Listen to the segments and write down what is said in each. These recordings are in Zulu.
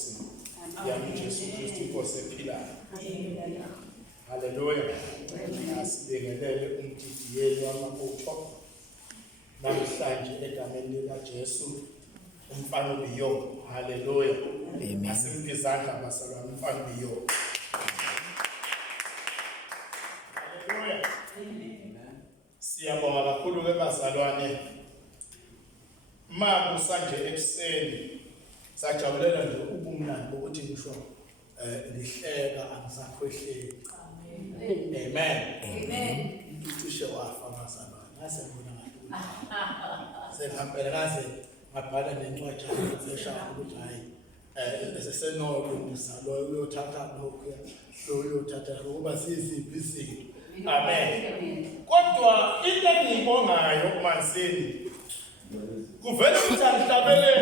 Nkosi yami Jesu Kristu Nkosi ephilayo. Haleluya. Asibingelele umdidiyeli wamabutho namhlanje egameni lika Jesu umfana obiyo. Haleluya. Asimpe izandla basalwane umfana obiyo. Haleluya. Siyabonga kakhulu ke bazalwane. Kusanje ekuseni sajabulela nje ubumnandi bokuthi ngisho ngihleka angisakhwehleli. Amen. Ucishe wafa bazalwane. Ngasebona ngathi sengihambela kaze ngabhala nencwadi eseshayo ukuthi hayi sesenolungisa lo uyothatha lokho uyothatha ukuba siziphi izinto. Amen. Kodwa into engiyibongayo kumansini kuvela ukuthi angihlabele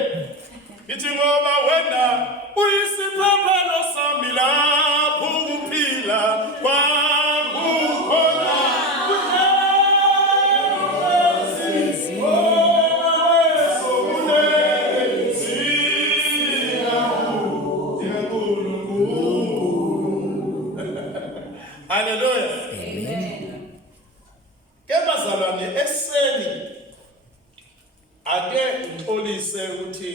ithi ngoba wena uyisiphaphelo sami lapho ukuphila kwangu khona. Hallelujah. Amen. Kebazalwane eseni ake ngixolise ukuthi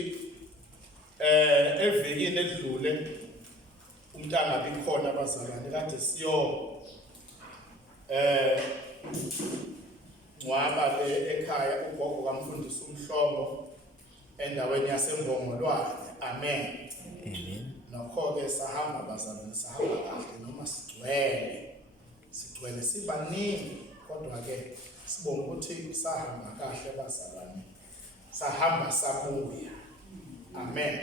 evikini edlule umntana bikhona abazalwane kade siyo ngwaba ekhaya ugogo kamfundisi umhlongo endaweni yaseMbongolwane. Amen. Amen. Nokho ke sahamba abazalwane sahamba kahle noma sigcwele sibaningi kodwa ke sibonga ukuthi sahamba kahle abazalwane. Sahamba sabuya. Amen.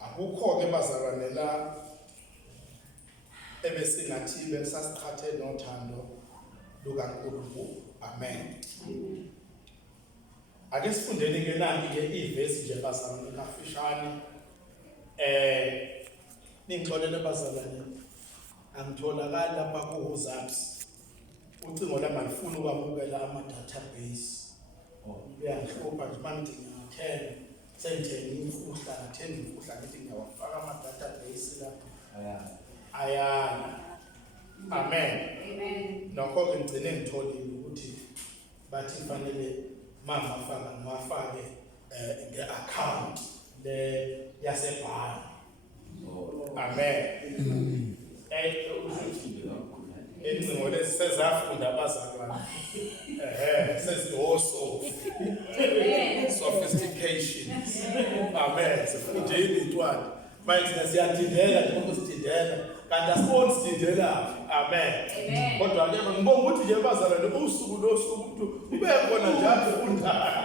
Akukho ke bazalwane la ebesingathi besasithathe nothando lukaNkulunkulu. Amen. Ake sifundeni ke nanti ke ivesi nje bazalwane kafishane. Ningixolele bazalwane angitholakala lapha kuWhatsApp. Ucingo lami alifuna ukwamukela ama-database. Uyangihlupha nje manje ngiyathenga sengithenge imfuhla ngithi ngiyawafaka ama-database lapho. Ayana. Amen. Amen. Nokho ke ngigcine ngitholile ukuthi bathi fanele mama ngiwafake nge-account le yasebhange. Amen. Incingo lezi sezafunda abazalwane. Sezidoso. Sophistication. Amen. Sifundile intwana. Manje siyadidela njengoba sididela. Kanti asiboni sididela. Amen. Kodwa ke ngibonga ukuthi nje abazalwane usuku losuku ube khona njalo ufundayo.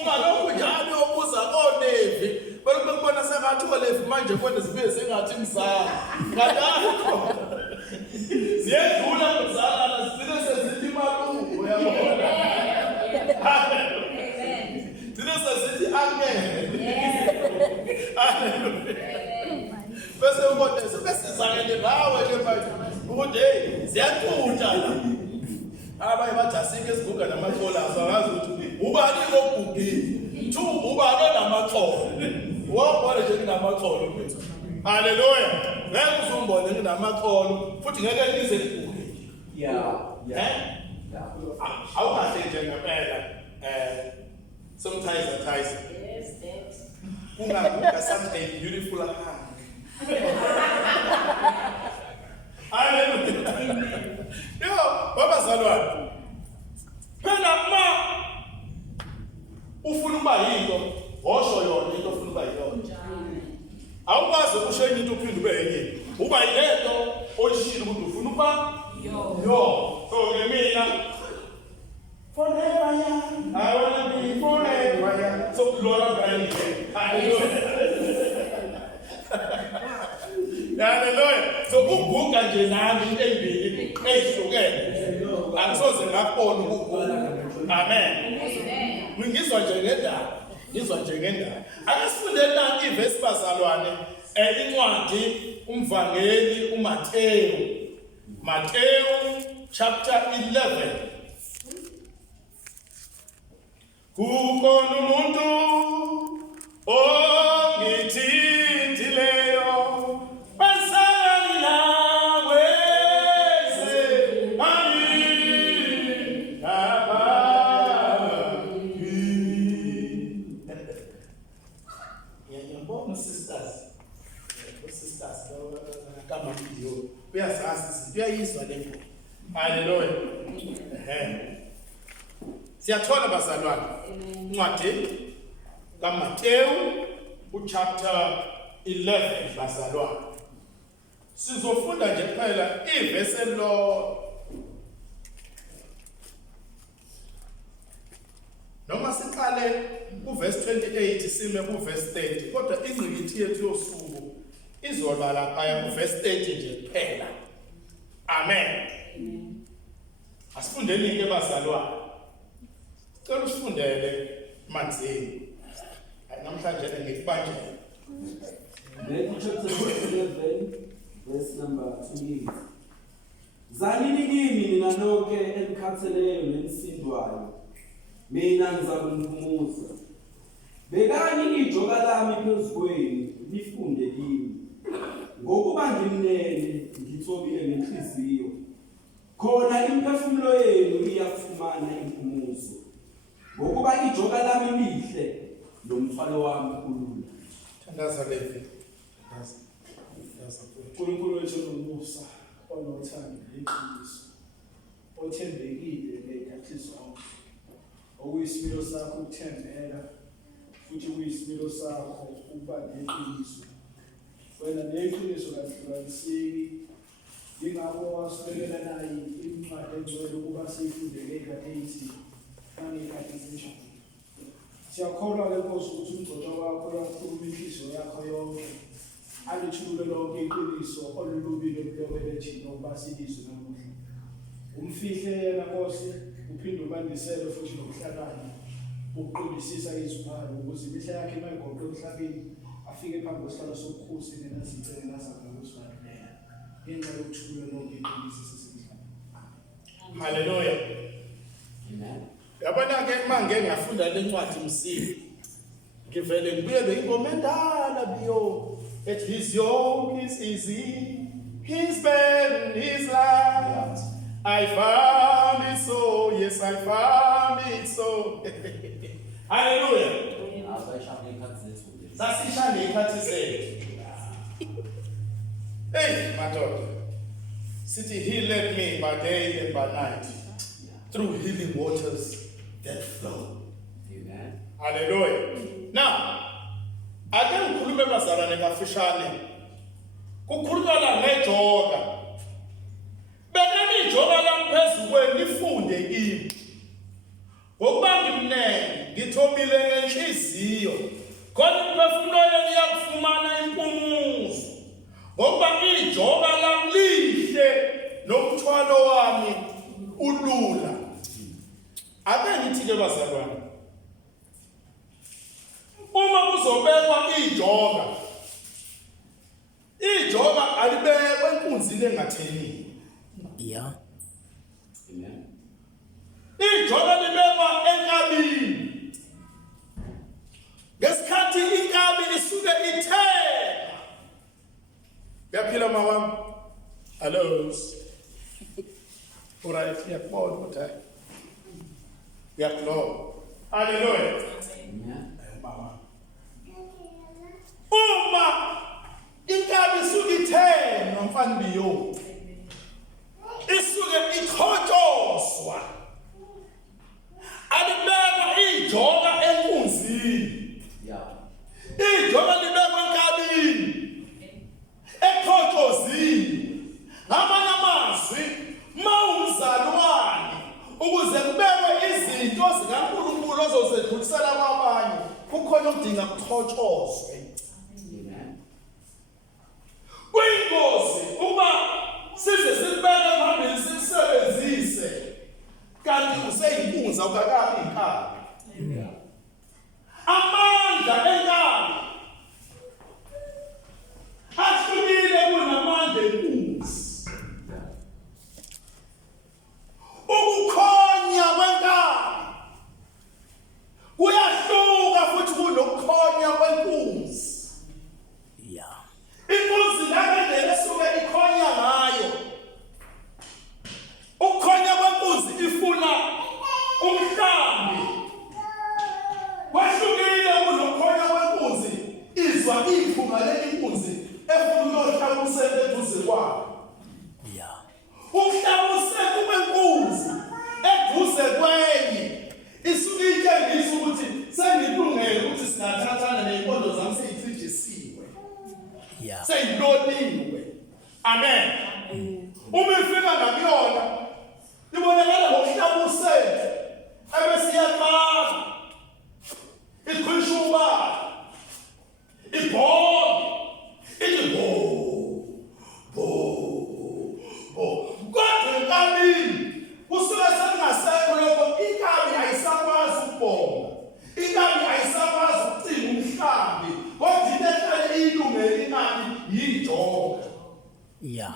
Ungalokhu njalo ubuza konevi. Bekubona sengathi olevi manje kodwa sibuye sengathi mzala. Ngalokho siyedlula kuzalana sicine sesithi malungu uyabona. Amen. Sicine sesithi amen. Bese ubonese besizakele ngawe ke manje ukuthi hey siyaqhutha la. Abaye bathi asike esibuka namaxola azazi ukuthi ubani ogugile. Two ubani onamaxolo. Wabona nje nginamaxolo mfethu. Hallelujah. Ngeke uzumbone nginamaxolo futhi ngeke nize kubuke. Yeah. Awukahle nje ngempela sometimes at times. Yes. Kungabuka something beautiful around. Hallelujah. Yo, babazalwane. Phela ma ufuna ukuba yinto, osho yona into ufuna ukuba yiyona. Awukwazi ukushenye into uphinde ube yenye. Uba yilento oyishilo ukuthi ufuna ukuba yo. So mina forever young. I want to be forever young. So Lord God. Hallelujah. Hallelujah. So ukuguga nje nami endibili ezihlukene. Angisoze ngakubona ukuguga. Amen. Ngizwa nje ngendaba. Akasifundele nanti ivesi bazalwane incwadi umvangeli uMateyu chapter 11. Kukhona umuntu Oh, ngithindileyo, pensani nawe, sisters, kama video. Uyayizwa le nto. Hallelujah. Siyathola bazalwane. Incwadi kaMateyu uchapter 11 bazalwane. Sizofunda nje kuphela ivesi lo. Noma siqale kuverse 28 sime kuverse 30 kodwa ingqikithi yethu yosuku izolala phaya kuverse 30 nje kuphela. Amen. Asifundeni ke bazalwane. Cela usifundele manzini. Namhlanje ngikubanjele. Matthew chapter 11 verse number 28. Zalini kimi nina nonke elikhatheleyo nelisindwayo, mina ngizakumphumuza. Bekani ijoka lami phezu kwenu lifunde kimi, ngokuba ngimnene ngithobile ngenhliziyo, khona imiphefumulo yenu iyafumana impumuzo. Ngokuba ijoka lami lihle nomthwalo wami ulula. Thandaza levi. uNkulunkulu wethu nomusa onothando neqiniso, othembekile ngezikhathi zonke, okuyisimilo sakho ukuthembeka futhi kuyisimilo sakho ukuba neqiniso. Wena neqiniso kahlukaniseki, yingakho wasibekela naye incwadi engcwele ukuba siyifundele kade ithi ngekhathi zinjani. Siyakholwa-ke Nkosi ukuthi umgcotsho wakho uyakhuluma inhliziyo yakho yonke, alithulule lonke iqiniso olulubile kulobele thina ukuba silizwe namuhla. Umfihle yena Nkosi, uphinde ubandisele futhi nokuhlakani, ukuqondisisa izibhalo ukuze imihla yakhe mayigoqe emhlabeni afike phambi kwesihlalo sobukhosi nenazinhlelo zakhe ngokuzibalulela. Ngenxa yokuthulula lonke iqiniso sesemhlabeni. Hallelujah. Amen. Yabona ke manje ngiyafunda le ncwadi msini. Ngivele ngibuyele ingoma endala biyo. At his yoke is easy, his burden is light. I found it so, yes, I found it so. Hallelujah. Sasishaya ngekhathi zethu. Hey, madoda. Sithi he led me by day and by night through healing waters that flow. Amen. Hallelujah. Now, ake ngikhulume bazalwane kafishane. Kukhulunywa ngejoka. Bekani ijoka lamphezu kwenu lifunde kimi. Ngokuba ngimnene, ngithobile ngenhliziyo. Khona imiphefumulo yenu iyakufumana impumuzo. Ngokuba ijoka lami lihle nomthwalo wami ulula. Ake ngithi ke bazalwane. Uma kuzobekwa ijoka alibekwe enkunzini engatheni. Yeah. Amen. Ijoka libekwa enkabini. Ngesikhathi inkabi isuke ithela. Yaphila mawami. Hello. Alright, yakubona ukuthi hayi. Yaklo. Hallelujah. Amen. Uma inkabi isuke ithela nomfana biyo. Isuke ikhotshoswa. Alibeka ijoka enkunzini. Yeah. Ijoka libekwa enkabini. Ekhotshozini. Ngamanye amazwi, mawumzalwane ukuze kubekwe izinto zikaNkulunkulu ozozedlulisela kwabanye, kukhona okudinga kukhotshozwe. Amen. Kuyingozi ukuba size silibeke phambili silisebenzise kanti useyinkunza ukakabi inkabi. Yeah. Amandla enkabi ahlukile kunamandla enkunzi. Ukukhonya kwenkabi kuyahluka futhi kunokukhonya kwenkunzi. Yeah. seyiloliwe. Amen. Uma ifika ngakuyona ibonakala ngokuhlabusela ebesiyaqala ikhulishubala ibhonge ithi bo kodwa enkabini kusuke sekungasekho lokho inkabi ayisakwazi ukubonga inkabi ayisakwazi ukucima umhlambi kodwa into ehlale iyilungele inkabi yijoka. Yeah.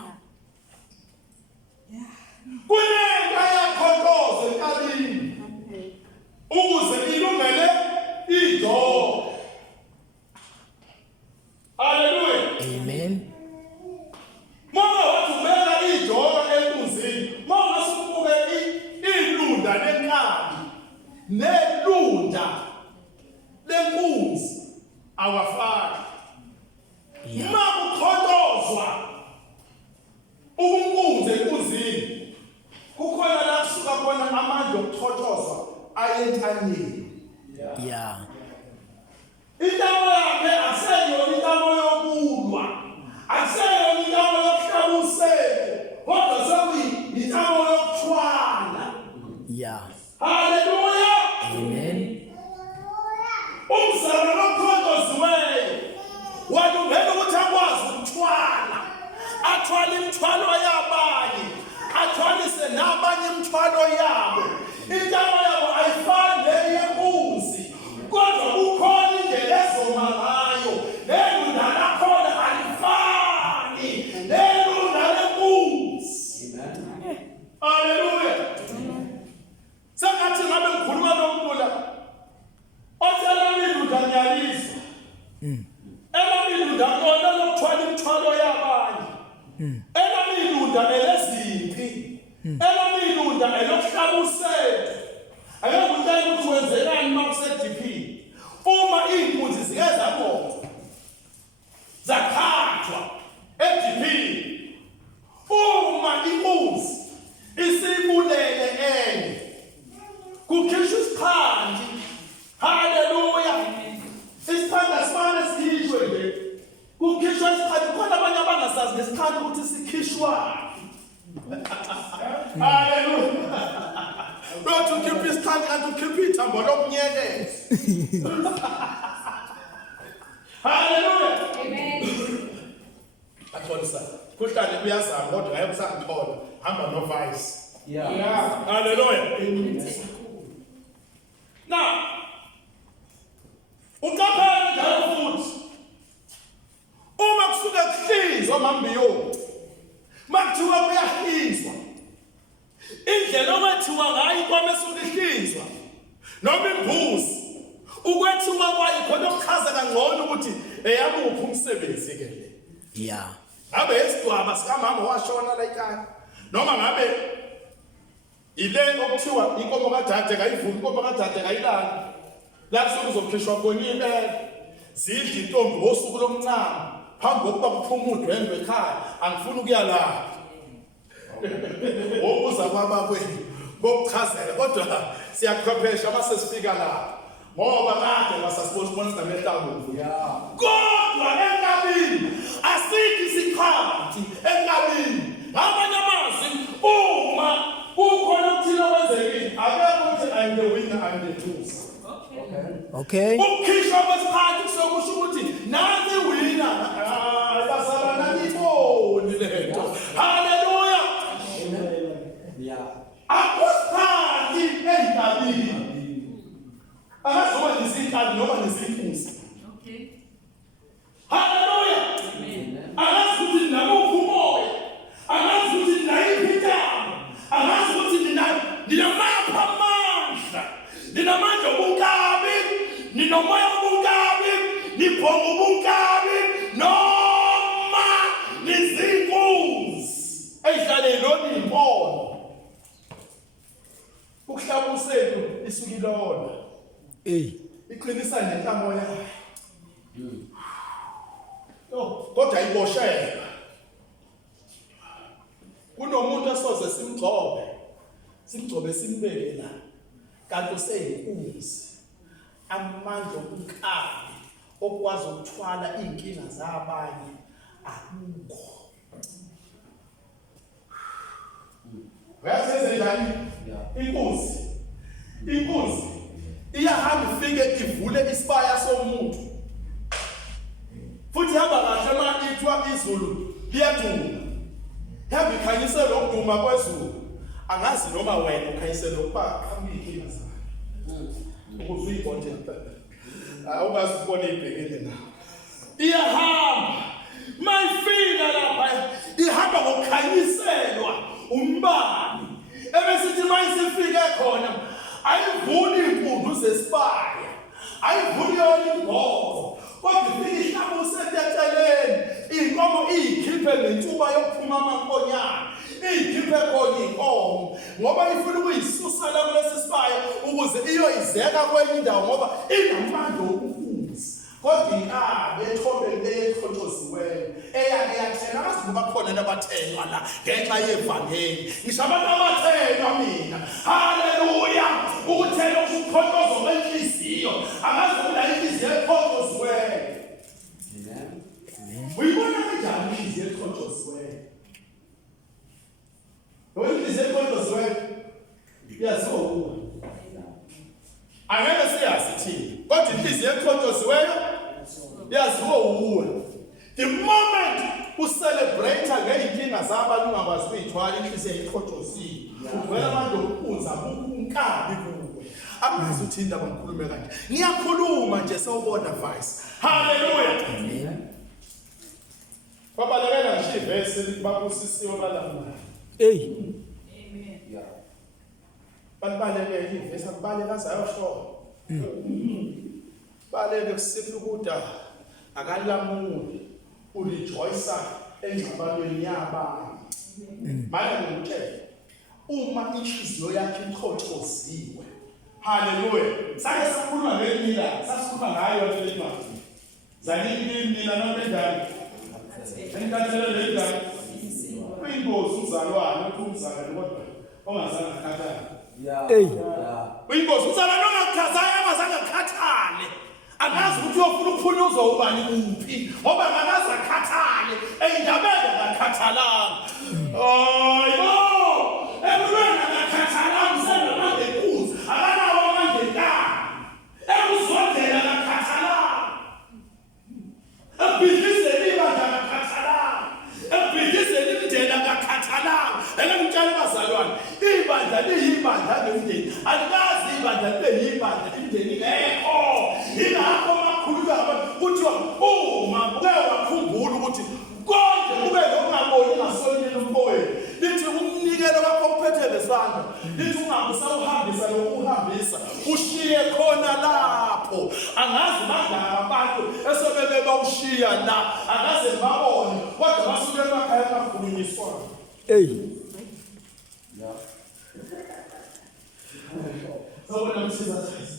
Kunento yakhotoza enkabini ukuze ilungele ijoka. Hallelujah. Amen. Mama wathi ubeka ijoka enkuzini. Mama ngasukubuke ilunda lenkabi nelunda lenkunzi awafani. Yeah. Makukhotozwa ukunkunzi enkuzini kukhona la kusuka khona amandla okuthothoza ayentanyeni. Yeah. Intamo yakhe aseyona intamo yokulwa, aseyona intamo yokuhlabusela, kodwa sekuyintamo yokuthwala. Yeah. Hallelujah. Amen. Umzalwa lokhotoziweyo walungela ukuthi akwazi ukuthwala, athwale imithwalo yabanye, athwalise nabanye imithwalo yabo. Intamo yabo ayifani neyenkunzi, kodwa kukhona indlela ezoma ngayo. Lelunda lakhona alifani nelunda lenkunzi. Hallelujah. Sengathi ngabe ngikhuluma nomuntu othi elilunda ngiyalizwa. Elilunda kona lokuthwala imithwalo yabanye. Elilunda elezimpi. Elilunda elokuhlabusela. Ayeke utshela ukuthi wenzelani uma kusediphi. Uma inkunzi zike zabonga zakhathwa ediphi. Uma inkunzi isibulele enye kukhishwa isikhandi. Hallelujah. Isikhandi asifane sikhishwe nje. Kukhishwa isikhandi khona abanye abangasazi nesikhandi ukuthi sikhishwa. Hallelujah. Not to keep his tongue and to keep it and hallelujah. Amen. Athonisa. Kuhlale kuyazama kodwa hayi kusangithola. Hamba no vice. Yeah. Hallelujah. Now, uqaphele njalo futhi. Uma kusuka kuhlinzwa mambiyo. Makuthiwa kuyahlinzwa. Indlela okwethiwa ngayo inkomo esuke ihlinzwa noma imbuzi ukwethiwa kwayo khona okuchaza kangcono ukuthi eyabuphi umsebenzi ke le. Yeah. Ngabe esidwaba sikamama washona la ekhaya noma ngabe ile okuthiwa inkomo kadade kayivumi inkomo kadade kayilanga la kusuke kuzokhishwa khona ibele zidla intombi ngosuku lomncamo phambi kokuba kuphuma udwendwe ekhaya angifuni ukuya la. Okuza kwaba kwenu kokuchazela kodwa siyaqhwephesha abase sifika la ngoba kade basasibona sinamehlangu. Yeah. Kodwa enkabini asikho isikhathi enkabini. Ngamanye amazwi uma kukhona okuthile okwenzekile akekho ukuthi I'm the winner I'm the loser. Okay. Ukukhishwa kwesikhathi kusokusho ukuthi nansi winner. Basala naniboni lento. Hallelujah. Yeah. Akusikhathi enkabini. Akazoba izinkali noma nezinkunzi. Okay. Hallelujah. Amen. Akazi ukuthi namuphi umoya. Akazi ukuthi nayiphi intamo. Akazi ukuthi ninamapha amandla. Ninamandla obunkabi. Ninomoya obunkabi. Nibhonga ubunkabi. Noma nizinkunzi. Eyihlale lona impono. Ukuhlabusela isukilona. Hey. Iqinisa nenhlamo yayo. Kodwa ayibosheka. Kunomuntu asoze simgcobe simbeke la. Kanti useyinkunzi. Amandla obunkabi okwazi ukuthwala inkinga zabanye akukho. Uyasenze njani? Inkunzi iyahamba ifike ivule isibaya somuntu. Futhi hamba kahle uma ithwa izulu liyaduma. Hamba ikhanyisela ukuduma kwezulu. Angazi noma wena ukhanyisela ukuba khambiki ingaza. Ukuze uyibone impela. Awukazi ukubona ibhekele na. Iyahamba. Mayifika lapha ihamba ngokukhanyiselwa umbani. Ebesithi mayisifike khona ayivuni impundu zesibaya. Ayivuni yona ingogo. Kodwa ifike ihlabu seteteleni. Inkomo iyikhiphe ngentuba yokuphuma amankonyane. Iyikhiphe khona inkomo ngoba ifuna ukuyisusa la kulesi sibaya ukuze iyoyizeka kwenye indawo ngoba inamandla okufuza. Kodwa inkabi ethobeni eyekhotshoziweyo eyathena akazibuka khona nabathenwa la ngenxa yevangeli. Ngisho abantu abathenwa mina. Haleluya. Ukuthela ukukhothozo kwenhliziyo. Akazibuka inhliziyo ekhothoziweyo. Amen. Uyibona kanjani inhliziyo ekhothoziweyo? Inhliziyo ekhothoziweyo yaziwa ukuwa. Angeke siyazi thina. Kodwa inhliziyo ekhothoziweyo yaziwa uwe. The moment ucelebrate ngeyinkinga zabantu ungakwazi ukuyithwala inhliziyo ekhothoziwe. Ugcwele amandla okuphunza unkabi kuwe. Amazi uthi indaba ngikhulume kanje. Ngiyakhuluma nje sewubona vice. Hallelujah. Amen. Babalekela nje ivesi babusisiwe balamula. Amen. Yeah. Balekela ivesi akubaleka sayosho. Baleke kusiphi ukuda akalamuli urejoice engcabalweni yabanye. Manje ngikutshela uma inhliziyo yakhe ikhothoziwe. Hallelujah. Sake sakhuluma ngemila, sasikhuluma ngayo le ncwadi. Zanini mina nobendani. Engikathele le ndaba. Uyingozi umzalwane ukumzala kodwa ongazange akhathale. Yeah. Uyingozi umzalwane ongakhathale angazange akhathale. Akazi ukuthi uyofuna ukuphunyuzwa ubani kuphi ngoba akaze akhathale eyindabeni akakhathalanga. Hayibo! Emntwana akakhathalanga usenamandla enkunzi, akanawo amandla enkani. Ekuzondela akakhathalanga. Ebhidlizeni ibandla akakhathalanga. Ebhidlizeni imindeni akakhathalanga. Ngitshela abazalwane, ibandla liyibandla lemndeni. Alikazi ibandla libe yibandla imndeni ngekho. Yilapho makhuluma abantu kuthiwa uma uke wakhumbula ukuthi konke kube lokungaboni ngasonye lomfowenu. Lithi umnikelo wakho uphethe lesandla. Lithi ungabusawuhambisa lokuhambisa. Ushiye khona lapho. Angazi bangaka abantu esobeke bawushiya la. Akaze babone kodwa basuke emakhaya kakhulunyiswa. Yeah. Sabona msiza sasa.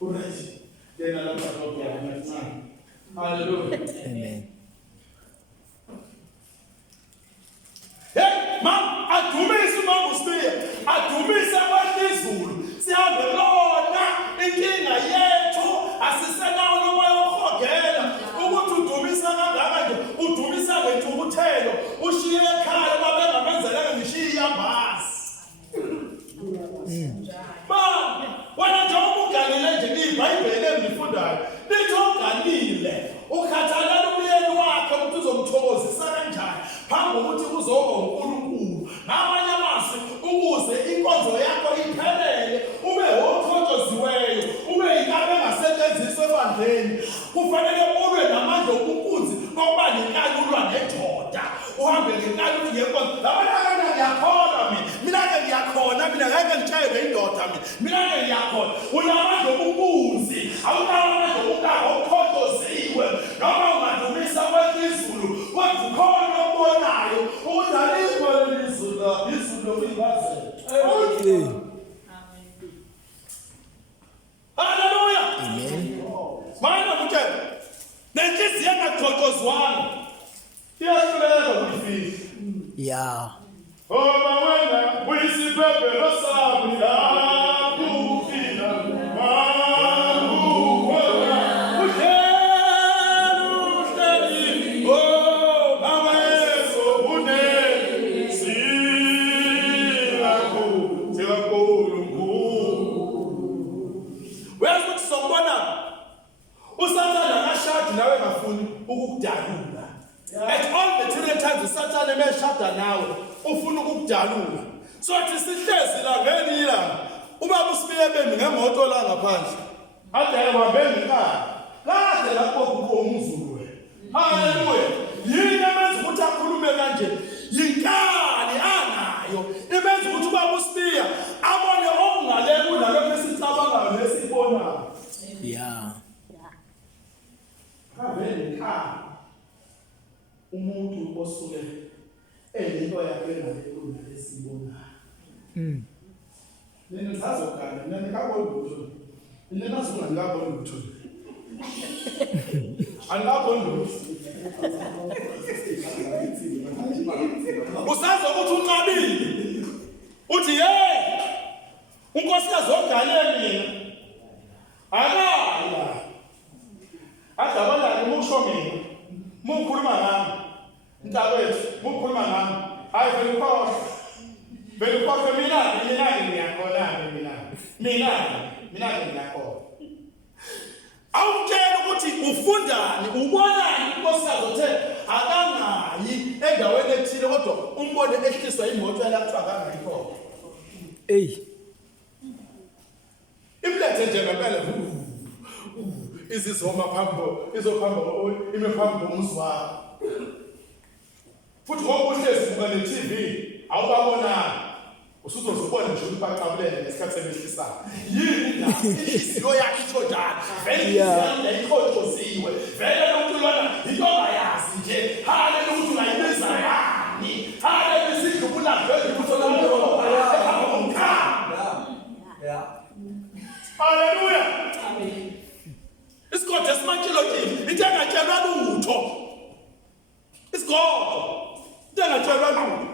Uraji. Tena la parokia ya Hallelujah. Amen. Hey, mam, adumisa mamusiya. Adumisa kwaZulu. Sihambe lona inkinga yethu asisenawo noma yokhogela. Ukuthi udumisa kangaka nje, udumisa ngentukuthelo. Ushiye ekhaya babengamenzela ngishiya iyambazi. Mama, wena nje ubuganile nje iBhayibheli engifundayo. Lithi oganile ukhathalela umyeni wakhe ukuthi uzomthokozisa kanjani phambi kokuthi kuzoba uNkulunkulu. Ngamanye amazwi ukuze inkonzo yakho iphelele ube okhothoziweyo, ube inkabi engasetshenziswa ebandleni. Kufanele ube namandla okunkunzi ngoba nenkani ulwa nedoda. Uhambe ngenkani uthi ngenkonzo. Labana ngiyakhona mina ngiyakhona mina ngeke ngitshaywe indoda mina ngiyakhona. Unamandla okunkunzi, awunamandla okukhotoziwe noma ungadumisa kwezulu kodwa ukhona obonayo ukuthi alikho izulu lokuyibazela. Hallelujah. Amen. Mana mutshela nenhliziyo engakhothozwanga iyahlulela ukufika. Yeah. Oba wena uyisiphephelo sami lapho ufika malukhona uhleli engafuni ukukudalula. At all material times uSathane emeshada nawe ufuna ukukudalula. So athi sihlezi la ngeni ilanga ubaba uSibiya bemi ngemoto la ngaphandle. Ade ayihambeni ekhaya. Kade lapho kukho umZulu wena. Haleluya. Yini emenza ukuthi akhulume kanje? Yinkani anayo. Imenza ukuthi ubaba uSibiya abone okungale kunalokho esicabangayo nesibonayo. Yeah. Kavele ekhaya. Umuntu osuke enento yakhe engalekho nalesibonayo. Nina sazokana, nina nikabona lutho. Nina sazokana nikabona lutho. Angabona lutho. Usazi ukuthi unqabile. Uthi hey! Unkosikazi ogale mina. Akaya. Adabala umusho mina. Mukhuluma ngami. Mntakwethu, mukhuluma ngami. Hayi vele ukhohle. Vele ukhohle mina ngiyakholana mina ngiyakholana. Awutshela ukuthi ufundani, ubonani unkosikazi othe akangayi endaweni ethile kodwa umbone ehliswa imoto yakhe akangayikho. Imlethe nje ngempela izizoma phambo imephambo umzi wakho. Futhi ngoba uhlezi buka ne-TV awubabonanga usuzozibona nje ukuthi baqabulele ngesikhathi sebehlisana. Yini la inhliziyo yakhe itho njalo vele yayikhotshoziwe vele lo muntu lona into ongayazi nje haleluya ukuthi ungayibiza yani haleluya isidlubula vele ukuthi lo haleluya. Amen. Isigodi esimatshilotini into engatshelwa lutho. Isigodi into engatshelwa lutho.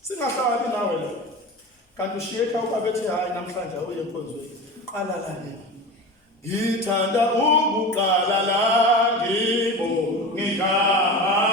Singahlali nawe la. Kanti ushiyeka ubabethi hayi namhlanje uye enkonzweni. Qala la nini. Ngithanda ukuqala la ngibo ngikhala.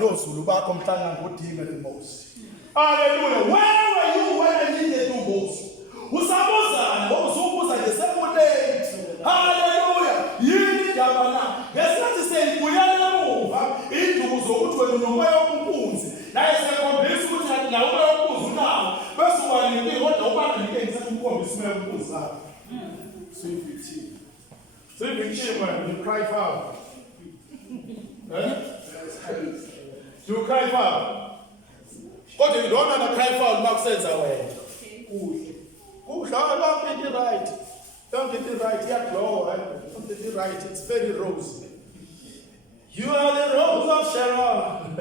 No Zulu bakho mhlanga ngodinga the most. Hallelujah. Where were you when I needed you most? Usabuzana ngokuzubuza nje sekulate. Hallelujah. Yini ndaba na? Ngesikhathi seyibuyela emuva induku zokuthi wena unomoya wompunzi. Naye sekhombisa ukuthi nawe umoya wompunzi unawo. Bese ubanike kodwa ubanike ngisekumkhombisa umoya wompunzi wakho. Sweet victim. Sweet victim man, you cry foul. You cry foul. But you don't want to cry foul, Mark says away. Don't get it right. Don't get it right. Yeah, don't get it right. It's very rosy. You are the rose of Sharon,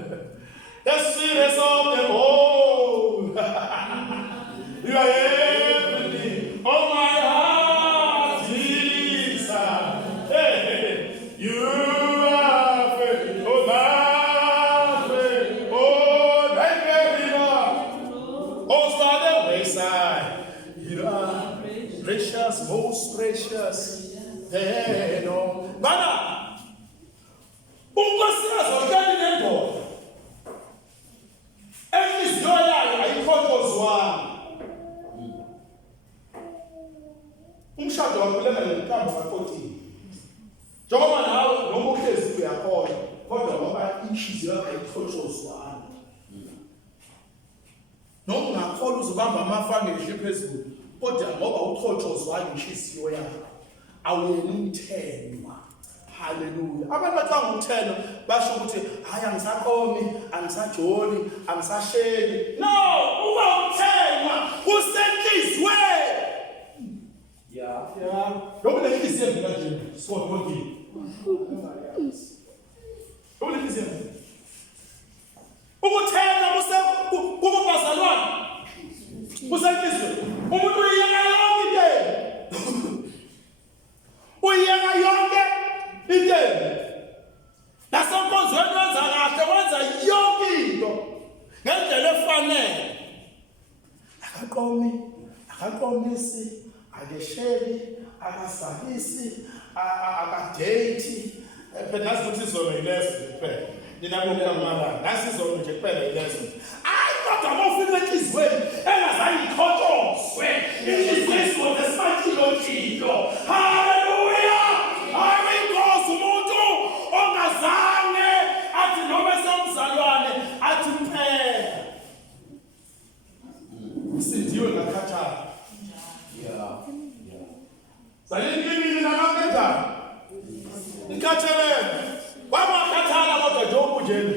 the sweetest of them all. You are everything on my heart, Jesus. Hey, you are faithful, oh my faith, oh like a river, oh by the wayside. You are precious, most precious. Hey, no, Mana. Unkosikazi okanye nendoda enhliziyo yayo ayikhokozwanga umshado wakulenga ngenkambo kaKotini njengoba nawe noma uhlezi uyakhola kodwa ngoba inhliziyo yakho ayithokozwana noma ungakhola uzobamba amafanga ngehle phezulu kodwa ngoba uthokozwana inhliziyo yakho awuyeni umthenwa. Hallelujah. Abantu bacanga umthelo basho ukuthi hayi angisakhomi, angisajoli, angisasheli. No, uba umthenwa usenhlizweni. Yeah. Lokho lenhliziyo evela nje Scott Monkey. Lokho lenhliziyo. Ukuthenwa kubazalwane. Usenhlizweni. Umuntu uyeka yonke into. Uyeka yonke into. Nasenkonzweni wenza kahle wenza yonke into ngendlela efanele. Akaqomisi, akesheli, akasakisi, akadate. Phela nazi ukuthi izolo yileso kuphela. Nina bokukamala, nasi izolo nje kuphela yileso. Ayi kodwa mawufika enhlizweni engazange ikhotshozwe. Inhliziyo esimathilo. Hallelujah! Hayi inkosi umuntu ongazange athi noma semzalwane athi mphela. Sindiwe ngakhathala. Yeah. Salini namakenjani? Ikhathalele. Wamakhathala kodwa nje ubunjeni.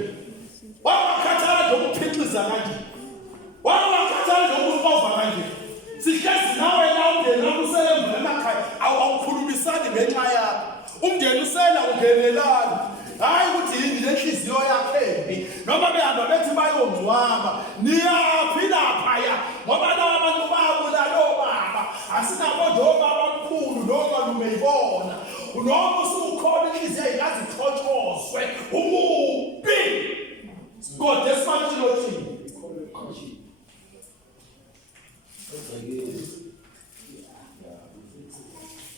Wamakhathala nje ukuphixisa kanje. Wamakhathala nje ukufova kanje. Sihlezi nawe la umndeni wakho uselemva emakhaya awukhulumisani ngenxa yakho. Umndeni usela ungenelana. Hayi ukuthi yini lenhliziyo yakhe embi noma behamba bethi bayongcwaba niyaphi lapha ngoba laba abantu babulala obaba asinabo nje obaba omkhulu noma lumeyibona noma usukhona inhliziyo ayikazi ikhotshozwe umubi God esimathilo thini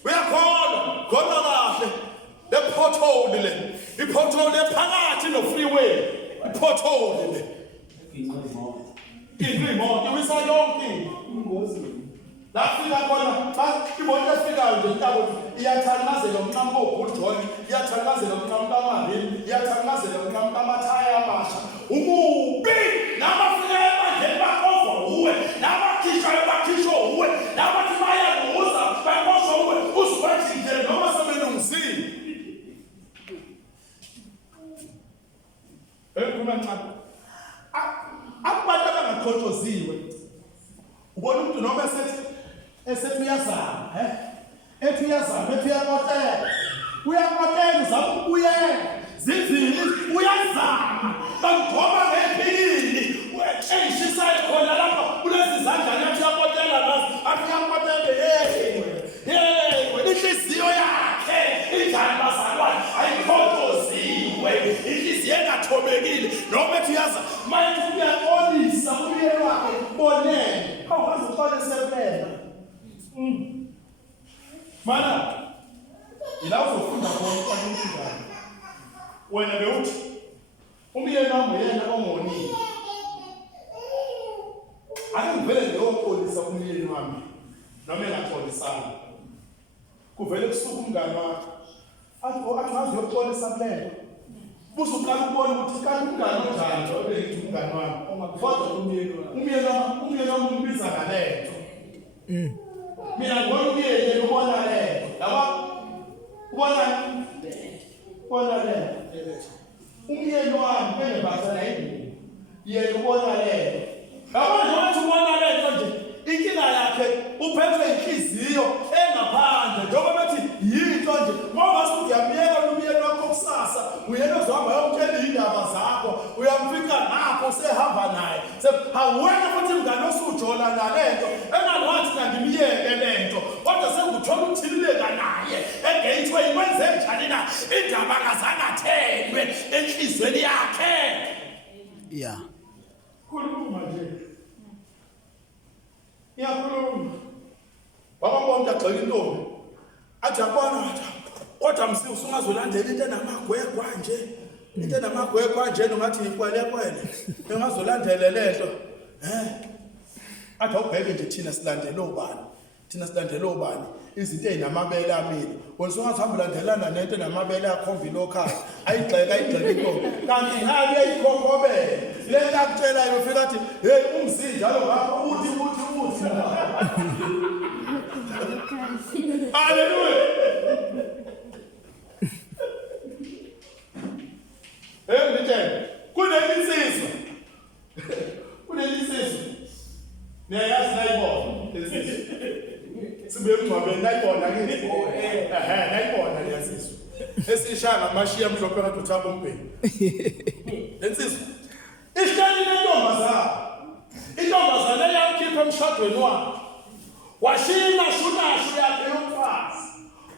uyakhona khona kahle le pothole le ipothole phakathi no freeway ipothole le inqimo iwisa yonke lafika khona imoto efikayo nje intabo iyathanazela umncamo oBulljoy iyathanazela umncamo kaMahini iyathanazela umncamo kaMathaya amasha umubi nabafika emandleni bakhofa uwe nabakhishwa uwe nabathi bayabuza bakhofa uwe usibathi nje noma sebelungisile ekumancane abantu abangakhotshoziwe ubona umuntu noma esethi uyazama ethi uyakotela uzama ukubuyela zivili uyazama bamgoma ngephilini uyashisa khona lapha kulezi zandla yathi uyakotela nazo athi uyakotela wena inhliziyo yakhe injani bazalwane ayikhotoziwe inhliziyo engathobekile noma ethi uyaza manje uyaxolisa umyeni wakhe bonene awukazi uxole sepela mana ila uzofunda khona uqhamuka wena bewuthi umyeni wami yena ongonile akuvele ngiyoxolisa umyeni wami noma engaxolisana kuvele kusuka umngane wakhe athi azoxolisa kulento busuqala ukubona ukuthi kanti umngane onjani obeyithi umngane wami kodwa umyeni wami umbiza ngalento mina ngibona umyeni ubona lento yaba ubona lento umyeni wami enebazana yini yena ubona lento yaba nje ubona lento nje inkinga yakhe uphethwe inhliziyo engaphandle njengoba bathi yinto nje ngoba usuyamyeka umyeni wakho kusasa uyena ozohamba yomtshela indaba zakho uyamfika ngapho sehamba naye awena futhi mngane osujola nalento engalwathi ngimyeke lento kodwa sekuthola ukuthilileka naye engeyithwe ikwenze njani na indaba kazangathelwe enhlizweni yakhe Yeah. khuluma nje iyakhuluma baba bonke agxeka intombi athi yabona kodwa msi usungazolandela into enamagwegwa nje ungathi ikwele engazolandela lento athi awubheke nje thina silandela obani izinto ezinamabele amile wona ungathamba landelana nento namabele akhombi lokhaya ayigxeka intombi kanti ngabe uyayikhokobela lento akutshelayo ufika athi hey umzinjalo ngapha uthi haleluya ngitshela kunelinsizwa niyayazi nayibona sibe emngcwabeni nayibona kithi nayibona liyasizwa esishaya ngamashiya mhlophe ngathi uthaba umbheni lensizwa ihleli intombazana eyakhipha emshadweni wakhe washina shunashu yakhe yomfazi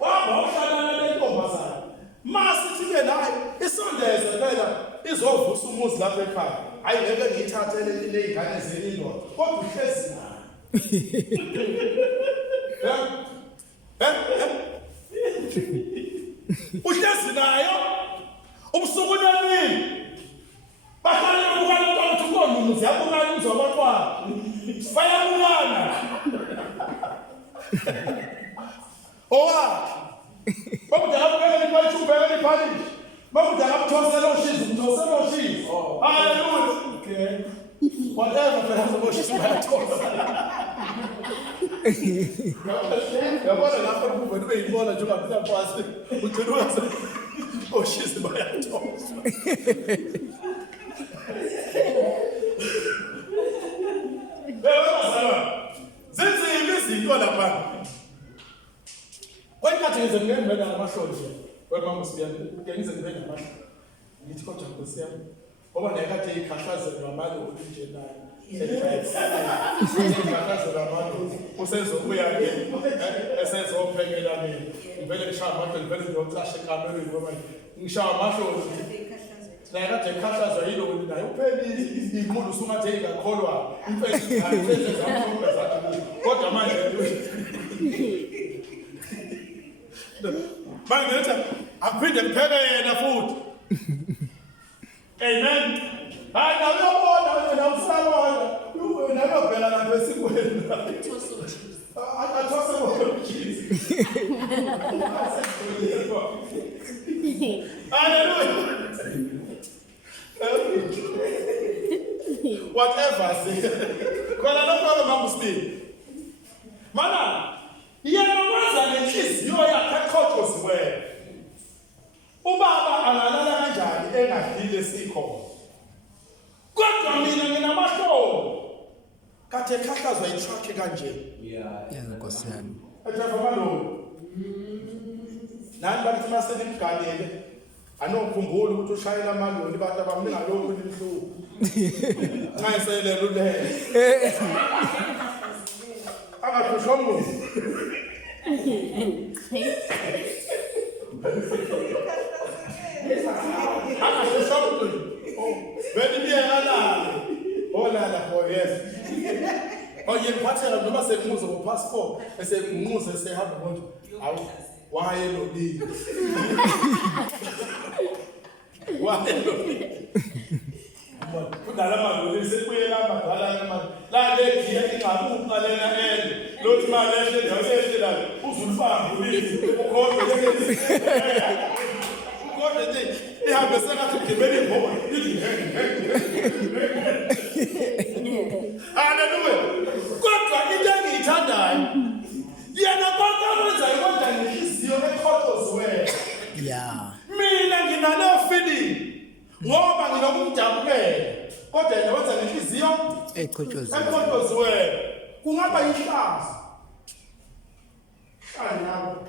wahamba uhlala lentombazana masithi-ke naye isondeze phela izovusa umuzi lapha ekhaya hayi ngeke ngiyithathele ley'ngane zelilwa kodwa uhlezi nayo uhlezi nayo ubusuku nemini bahlale ukukala ukuthi ukonumuzi yakungani umzwabakwakhe bayabulana owakhe bakudala kubekela ipalishi ubekela ipalishi bakudala kuthosela ushizi umthosela ushizi haleluya okay whatever phela uzoshisa uyathosa yabona lapho kuvele ube yibona njengoba phela phasi ugcina wathi oshizi bayathosa zinzima izinto lapha kwenkathi ngize ngibene namahloni nje wemama sibiyani ngize ngibene namahloni ngithi kodwa Nkosi yami ngoba nayekade ikhahlazelwa amaloli nje nayo ikhahlazelwa amaloli usezobuya-ke esezophekela mina ngivele ngishaya amahloni ngivele ngiyocasha ekamelweni ngoba ngishaya amahloni nayekade ikhahlazwa yiloli nayo uphelile iy'nqulo usungathi engakholwa imfezizamhlule zakhe kodwa manje bangithi akuphinde kupheke yena futhi amen hayi nawuyobona wena usabona wena uyobheka lapha esikweni athose haleluya whatever khona lokho mama usibili mana yena wenza lenhliziyo yakhe eqhoqoziweyo ubaba angalala kanjani engadile sikhona kodwa mina nginamahloni kade ekhahlazwa yitruck kanje Nkosi yami. edrava maloli nani bathi masele imganele anokukhumbula ukuthi ushayela amaloli bathi abamningalokhu nimhluku nxa eselela ulele akathusha omuzi akathusha omuzi vele ibiyekalala olala for yes ngiphathela noma sengimuze ngo-passport esengimuze esehamba konje awu wayelolile kudala amaloli sekuyela amadala lalegiya ingabuphi ngalena ende lothi malehle ndosehlelayo uzulufamba ulili ukhodwe nje ihambe sengathi ugibela ingoma haleluya kodwa into engiyithandayo yena konke akwenzayo kodwa ngenhliziyo eqhoqoziweyo mina nginaleyo feeling ngoba nginokumjabulela kodwa yena wenza ngenhliziyo eqhoqoziweyo kungaba yihlazo nabo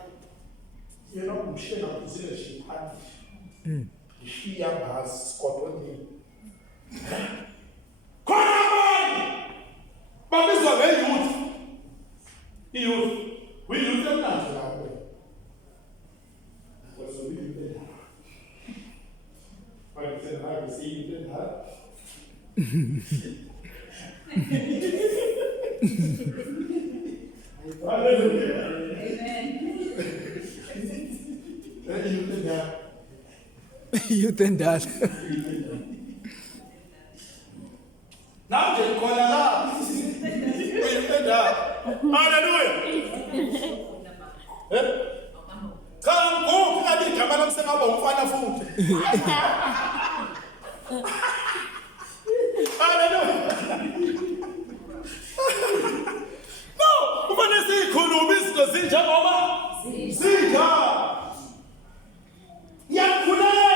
yena umshela uzile shiphani ishiya bhasi sikodweni khona abanye babizwa ngeyouth iyouth uyouth emnandi lapho wazobile bayithe hayi siyile la haleluya amen Youth and that. Now they call Allah. Hallelujah. Cha ngoku ngathi igama lami sengaba umfana futhi. Hallelujah. No, kufanele sikhuluma izinto zinjengoba zinjalo. Yakhulela.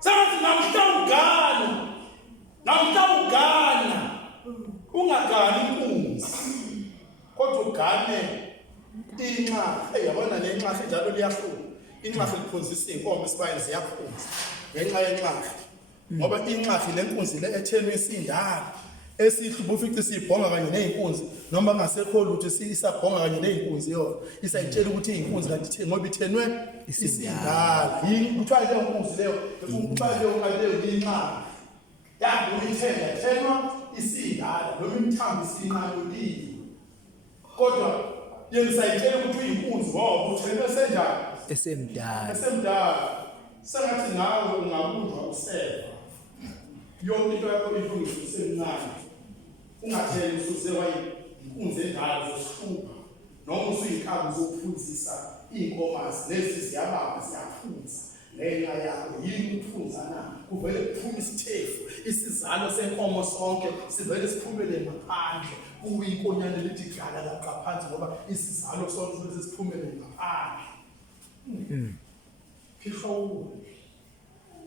Sathi namhlawugana. Ungagani inkunzi. Kodwa ugane inxa. Yabona le nxa njalo liyahluka. Inxa liphunzisa inkomo esibayeni ziyakhunza. Ngenxa yenxa. Ngoba inxa lenkunzi le ethenwe isindala. Esithi bufithi sibhonga kanye nezinkunzi noma ngasekho lutho sisabhonga kanye nezinkunzi yona isayitshela ukuthi izinkunzi kanti ngoba ithenwe isindala yini kuthiwa le nkunzi leyo kuthiwa leyo inxa yathi ithenwa isindala noma imthambo isinqalulile kodwa yena sayitshela ukuthi izinkunzi ngoba uthenwe senjani esemdala sengathi nawe ungakuzwa useva yonke into yakho ilungile usemncane ungatheli ususewa inkunzi endala zosihlupa noma usuyinkabi zokuphunzisa inkomazi lezi ziyabamba ziyaphunza ngenxa yakho yini ukuphunza na kuvele kuphume isitefu isizalo senkomo sonke sivele siphumele ngaphandle kube inkonyane lithi gala lapha phansi ngoba isizalo sonke sesiphumele ngaphandle phihlo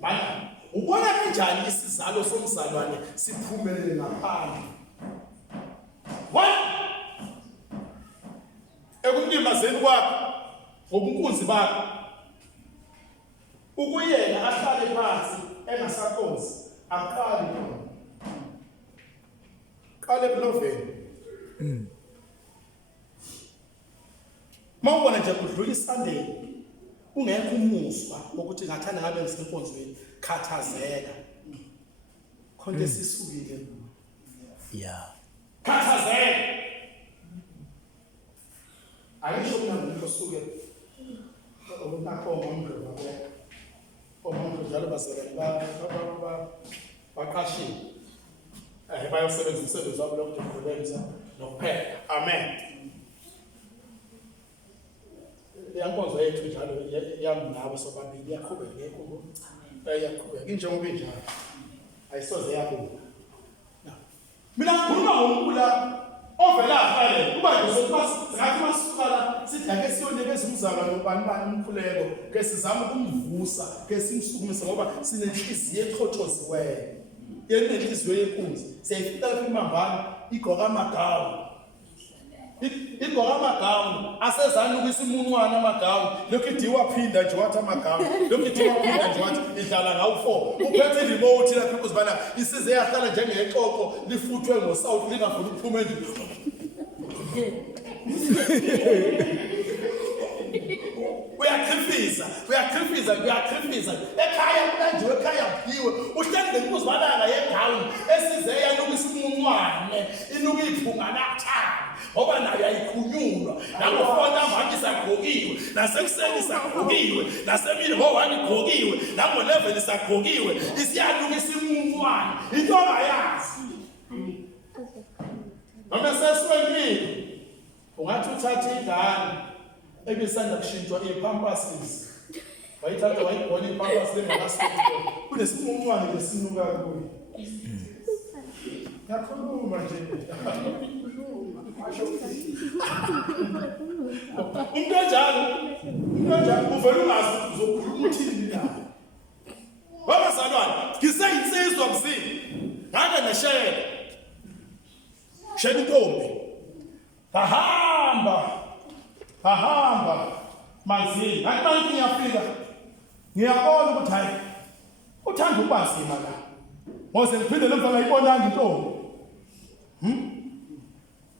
bana ubona kanjani isizalo somzalwane siphumelele ngaphandle ekulimazeni kwakho ngobunkunzi bakho ukuyena ahlale phansi engasakhozi aqale qale bloveni mawubona nje kudlula isandele ungekho umuswa ukuthi ngathanda ngabe ngisenkonzweni khathazeka khonke sisukile khathazeka ayisho mina ngikusuke okunakho ngomdlo omambo njalo basebenza baqashiwe bayosebenza umsebenzi wabo lokusebenza nokupheka amen yankonzo yethu njalo yami nawe sobabili yaqhubeka yekho yaqhubeka injengoba injalo ayisoze yakho mina ngikhuluma ngonkula ovela afale kuba nje sokuba singathi masukala sithi ake siyonekeza umzalwane ubani umkhuleko ke sizama ukumvusa ke simsukumise ngoba sinenhliziyo exhothoziweyo yenenhliziyo yenkunzi siyayifika lapha imambana igqoka amagawu asezana ukisimunwana amagawu lokhu idiwa phinda nje wathi amagawu lokhu idiwa phinda nje wathi idlala ngawu 4 uphethe remote lapha ukuzibana isize yahlala njengexoxo lifuthwe ngosawuthi lingafuni ukuphuma endlini uyakhrifiza ekhaya kulanjiwe ekhaya kuphiwe uhleli ngekuzibana yegawu esize yanukisimunwane inukiphunga lathana ngoba nayo ayikhunyulwa nangofona manje sagqokiwe nasekuseni sagqokiwe nasemini ngo1 igqokiwe nango11 sagqokiwe isiyanuka isimunwane into abayazi noma seswengile ungathi uthatha ingane ebisanda kushintshwa ipampasses wayithatha wayigona ipampasses lengakasifiki kunesimunwane lesinuka kuyo yakhuluma nje umuntu onjalo uvele ungazi uzokhuluma uthini na babazalwane ngiseyinsizwa mzini ngake neshela shela intombi hahamba manzini ngathi manje ngiyafika ngiyabona ukuthi hayi uthanda ukubazima la ngoze ngiphinde lemva ngayibonanga intombi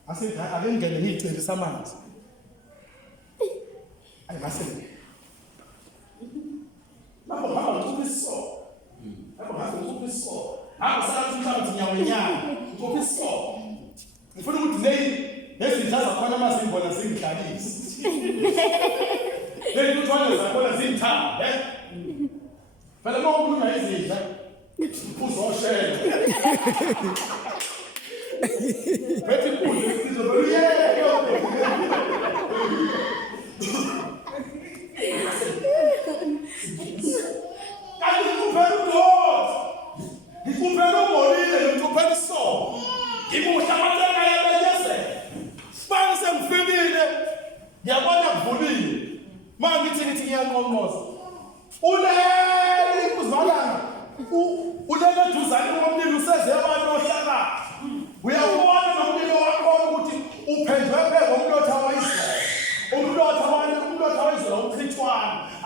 asithi ake ngene ngicele samanzi ayibasele lapho hamba ngikubiso akusathi mhlawumbe nyawenyana ngikubiso ngifuna ukuthi lezi zakhona amazimbona zingidlalisi lezi uthwala zakhona zingithanda phela uma ukhuluma izidla uzoshela bethi kuhle sizobuyela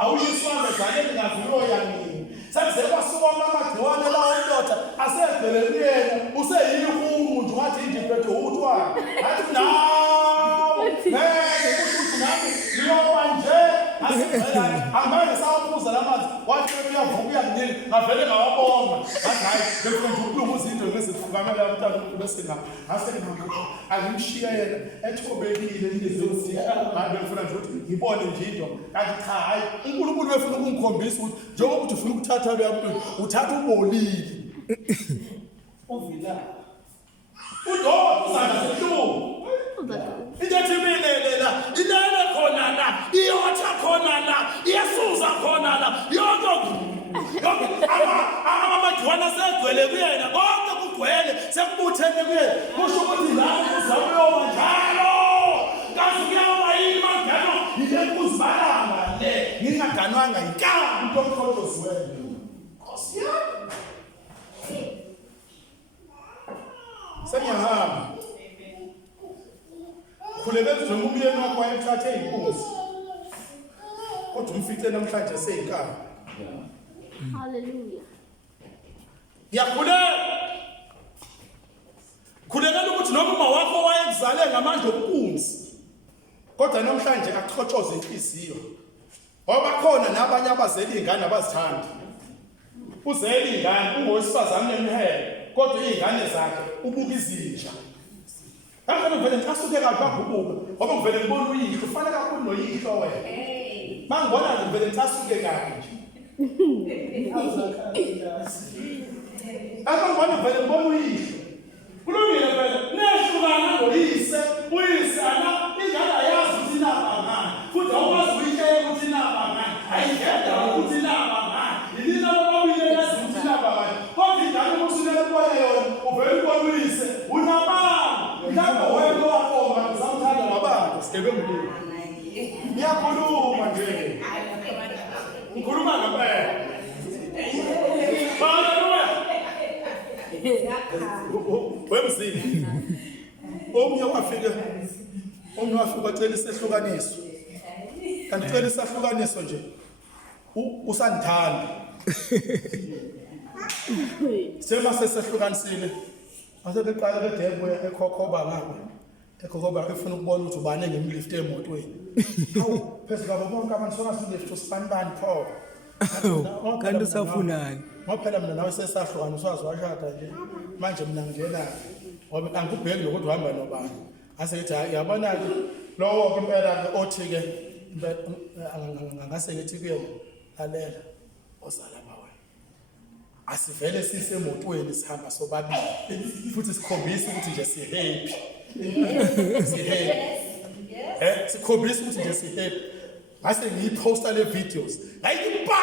awuyiswanga zane ngavuyo yanini sakuze kwasuka amagciwane lawo ndoda asegcwele kuyena useyihumu nje wathi indiphethe uthwa athi nawo ukuthi nami liyoba nje amanye sawubuza lamanzi wathi uyavuka uyanini ngavele ngawabonga ngathi hayi befuna nje ukulunga izinto ngezifukamela umntana bese ngase angimshiya yena ethobekile indizoti ngabe ngifuna nje ukuthi ngibone nje into kanti cha hayi uNkulunkulu befuna ukungikhombisa ukuthi njengoba uthi ufuna ukuthatha lo yamuntu uthatha ubolile uvila uDodo uzana sehlumo Indethi mina la ilele khona la iyotha khona la iyasuza khona la yonke amagciwane segcwele kuyena konke kugcwele sekubuthene kuyena kusho ukuthi la uzakuyoba njalo kazi kuyawa yini mangano yile kuzibalanga le ngingaganwanga inkamba into omkhontoziweyo Nkosi yami Sengiyahamba khuleke njengoba umyeni wakho wayethathe inkunzi kodwa umfice namhlanje seyinkamba Hallelujah. Khulekela ukuthi noma uma wakho wayekuzale ngamandla obunkunzi kodwa namhlanje akuchotshoze inhliziyo ngoba khona nabanye abazeli ingane abazithanda uzeli ingane ungowesifazane nemhele kodwa izingane zakhe ubuka izinja Akho vele ngasuke kabi bagubuka ngoba ngivele ngibona uyihlo ufana kakhulu noyihlo wena mangibona nje vele ngasuke kabi nje Akho ngibona vele ngibona uyihlo kulungile vele nehlukana ngoyise uyisana ingane ayazi ukuthi inaba ngani futhi awukwazi uyitshela ukuthi inaba ngani ayingeda ukuthi inaba ngani yini ababili yazi ukuthi inaba ngani kodwa ingane usulela kubona yona uvele ubona uyise unamanga mhlawumbe wena waqoma ngizamthanda ngabantu sigebengulini ngiyakhuluma nje ngikhuluma ngempela Hallelujah wemzini omnye wafika wacela isehlukaniso kanti ucela isahlukaniso nje usandithanda sema sesehlukanisile mase beqala bedebwe ekhokhoba ngapha ekhokhoba efuna ukubona ukuthi ubane ngemlift emotweni hawu phezulu kwabo bonke abantu songasilift usifanibani pho kanti usafunani ngoba mina nawe sesahlukana uswazi washada nje manje mina ngena ngoba angikubheki ukuthi uhamba nobani ase ngithi yabona ke lowo impela othi ke ngase ngithi kuye lalela osalapha wena asivele sisemotweni sihamba sobabili futhi sikhombisa ukuthi nje sihappy sikhombisa ukuthi nje sihappy ase ngiyiposta le videos ayipa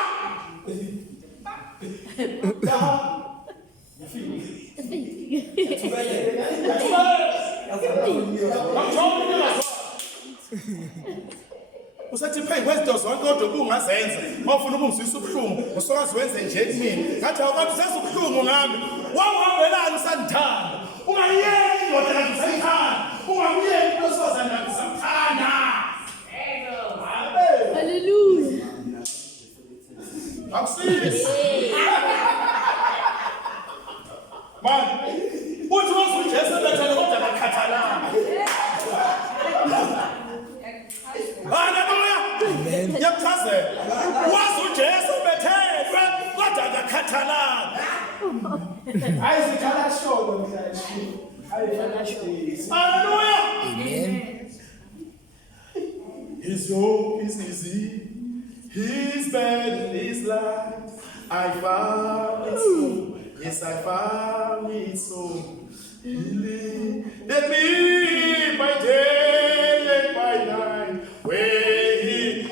Usathi phay kwezinto zonke kodwa kungazenza mawufuna ukungizwisa ubuhlungu usokazi wenze nje kimi ngathi awukanti sesibuhlungu ngami wawuhambelana usandithanda ungayiyeki indoda kanti usayithanda ungakuyeki osifazane kanti usamthanda Hallelujah. Akusizi man uthi wazuJesu bethele kodwa akakhathalanga Hallelujah amen yakuchazela wazuJesu bethelwe kodwa akakhathalanga ayizikhala sholo mhlanje ayifana sholo Hallelujah amen His yoke is easy, His burden is light. I found it so, yes, I found it so. He led me by day and by night, where He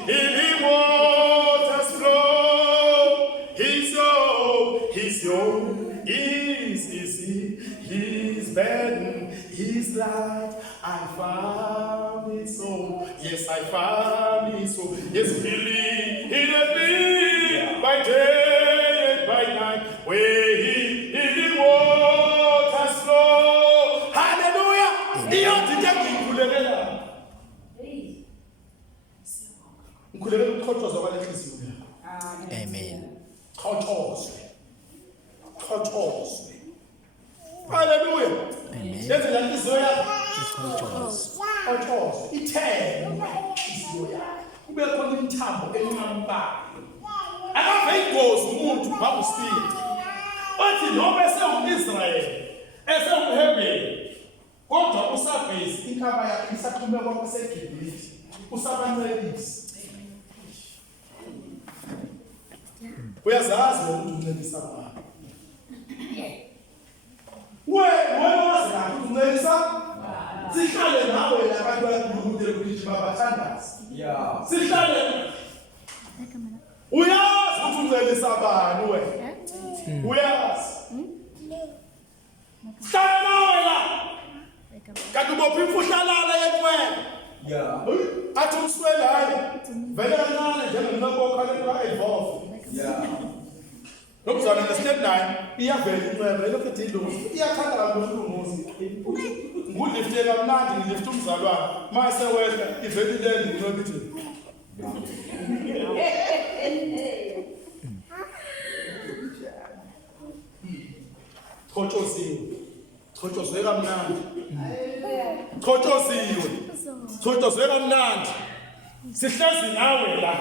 waters flow. His yoke is easy, His burden is light. I found it so, yes, I found it so. Yes, He led me by day and by night, where He waters flow. Hallelujah! Ngikhulekela ukuqhotshozwa kwale nhliziyo. Amen. Qhotshozwe. Hallelujah. Amen. Yenze la nhliziyo yakho. Ikhothoze. Qhotshozwe. Ithemba inhliziyo yakho. Kube khona imithambo enqamukayo. Akave ingozi umuntu babusile. Othi noma esewuIsrael, esewuHebrew, kodwa usabhezi ikhaba yakhe isaqhubeka kwaseGibhithe. Usabancelisa. Uyazazi ukuthi uncedisa abantu. Wena wazi ukuthi uncedisa. Sihlale nawe labantu abakhulumile ukuthi babathandaze. Yeah. Sihlale. Uyazi ukuthi uncedisa abantu wena. Uyazi. Hlala nawe la. Kanti ubophi imfuhlalala yekwela. Yeah. Athi umswelayo. Vele kancane njengomnqoko khalekwa evolve. Yeah. Nomzana nge-step 9 iyavela incwebe lokho ethi ilungu iyathanda kakhulu ulunguzi. Ngulifte kamnandi ngilifte umzalwane. Mase wehla ivela ilele incwebe ithi. Qhotshozwe kamnandi. Qhotshozwe kamnandi. Sihlezi nawe la.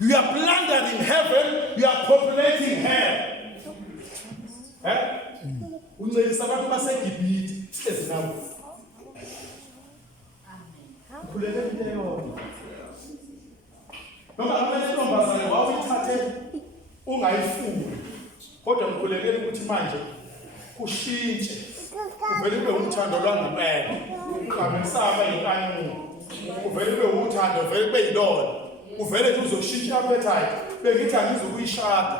You are planted in heaven, you are populating hell. Uncedisa abantu baseGibhithe, sihlezi nawe. Khulekele yona. Noma kumele intombazane wawuyithathe ungayifuni. Kodwa ngikhulekela ukuthi manje kushintshe. Uvele ube uthando lwangempela. Ungamesaba inkanyuko. Uvele ube uthando, uvele ube yilona. Uvele uzoshintsha appetite. Bengithi angizokuyishada.